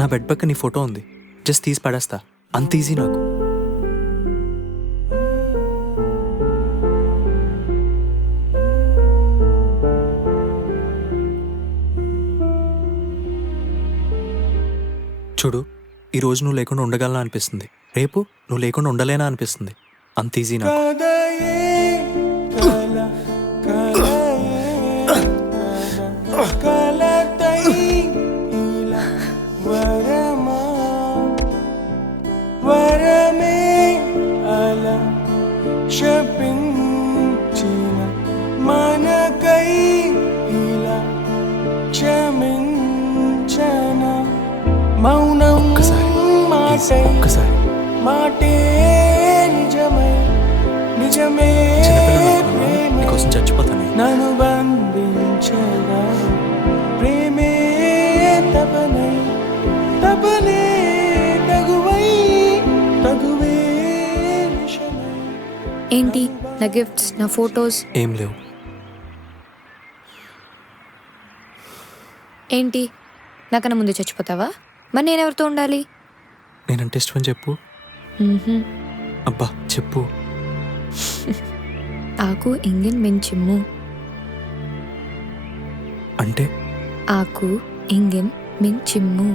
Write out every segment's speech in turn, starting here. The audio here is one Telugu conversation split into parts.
నా బెడ్ పక్క నీ ఫోటో ఉంది, జస్ట్ తీసి పడేస్తా, అంత ఈజీ నాకు. చూడు, ఈరోజు నువ్వు లేకుండా ఉండగలనా అనిపిస్తుంది, రేపు నువ్వు లేకుండా ఉండలేనా అనిపిస్తుంది, అంత ఈజీ నాకు. శపించిన మనకై ఇలా క్షమించన మౌనం మాటై మాటే నిజమై నిజమే నీకోసం చచ్చిపోతాను. నన్ను బంధించగా ప్రేమే తపనై తపనే తగువై తగువే విషమై. ఏంటి నా గిఫ్ట్స్, నా ఫొటోస్ ఏం లేవు. ఏంటి నాకన్నా ముందు చచ్చిపోతావా? మరి నేనెవరితో ఉండాలి? నేనంటే ఇష్టం అని చెప్పు. అబ్బా చెప్పు. ఆకు ఇంగిన్ మించిమ్ము. అంటే ఆకు ఇంగిన్ మించిమ్ము.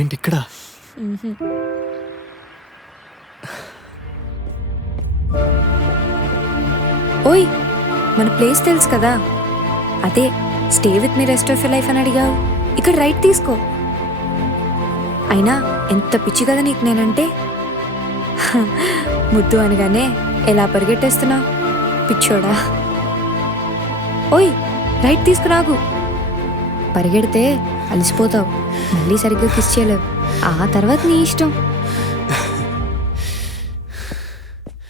ఏంటి ఇక్కడ? ఓయ్, మన ప్లేస్ తెలుసు కదా, అదే stay with me rest of your life అని అడిగావు. ఇక్కడ రైట్ తీసుకో. అయినా ఎంత పిచ్చి కదా నీకు నేనంటే. ముద్దు అనగానే ఎలా పరిగెట్టేస్తున్నావు పిచ్చోడా. ఓయ్, రైట్ తీసుకురాగు. పరిగెడితే అలసిపోతావు, మళ్ళీ సరిగ్గా కిస్ చేయలేవు. ఆ తర్వాత నీ ఇష్టం.